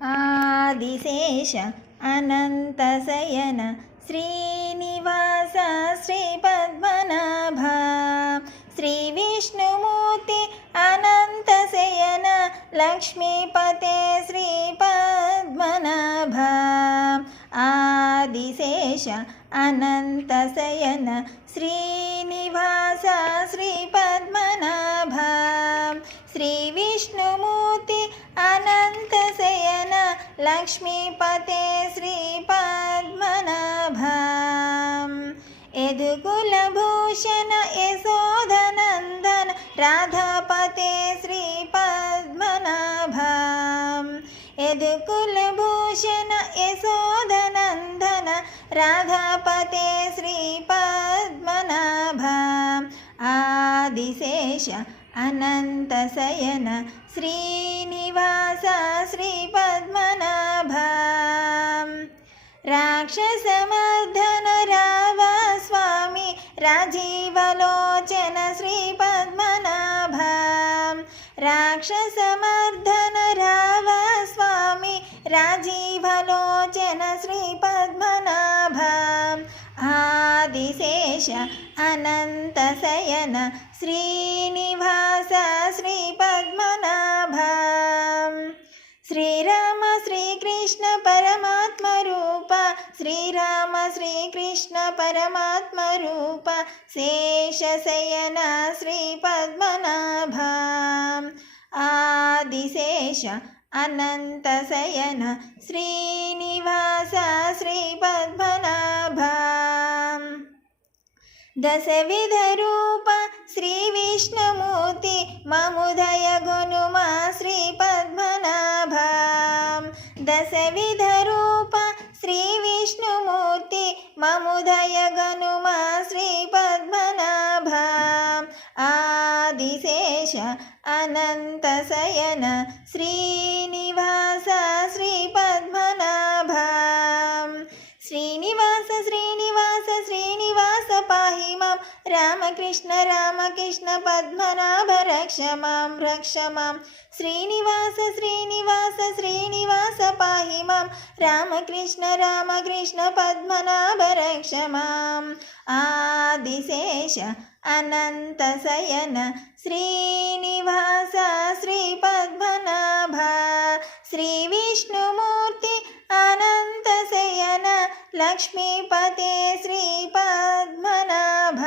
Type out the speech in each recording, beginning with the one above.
ఆదిశేష అనంతశయన శ్రీనివాస శ్రీపద్మనాభ శ్రీ విష్ణుమూర్తి అనంతశయన లక్ష్మీపతే శ్రీపద్మనాభ ఆదిశేష అనంతశయన శ్రీనివాస శ్రీపద్మనాభ శ్రీ విష్ణుమూర్తి అనంతశయన లక్ష్మీపతే శ్రీపద్మనాభ యదుకులభూషణ యశోధనందన రాధాపతే శ్రీపద్మనాభ యదుకులభూషణ యశోధనందన రాధాపతే శ్రీపద్మనాభ ఆదిశేష అనంతశయన శ్రీనివాస శ్రీపద్మనాభ రాక్షసమర్దన రావ స్వామి రాజీవలోచన శ్రీపద్మనాభ రాక్షసమర్దన రావ స్వామి రాజీవలోచన శ్రీపద్మనాభ ఆదిశేష అనంతశయన శ్రీనివాస శ్రీపద్మనాభ శ్రీరామ శ్రీకృష్ణ పరమాత్మ రూప శ్రీరామ శ్రీకృష్ణ పరమాత్మ రూప శేషశయన శ్రీపద్మనాభ ఆదిశేష అనంతశయన శ్రీనివాస శ్రీపద్మనాభ దశవిధ రూప శ్రీ విష్ణుమూర్తి మముదయ గునుమా శ్రీపద్మనాభ దశవిధ రూప శ్రీ విష్ణుమూర్తి మముదయ గనుమా శ్రీపద్మనాభ ఆదిశేష అనంతశయన శ్రీనివాస శ్రీపద్మనాభ శ్రీనివాస శ్రీనివాస శ్రీనివాస పాహి మాం రామకృష్ణ రామకృష్ణ పద్మనాభ రక్ష మాం శ్రీనివాస శ్రీనివాస శ్రీనివాస పాహి మాం రామకృష్ణ రామకృష్ణ పద్మనాభ రక్ష మాం ఆదిశేష అనంతశయన శ్రీనివాస శ్రీపద్మనాభ శ్రీ విష్ణుమూర్తి అనంతశయన లక్ష్మీపతే శ్రీపద్మనాభ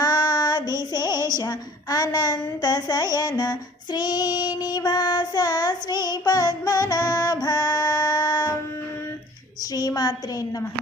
ఆదిశేష అనంతశయన శ్రీనివాస శ్రీపద్మనాభ శ్రీమాత్రే నమః.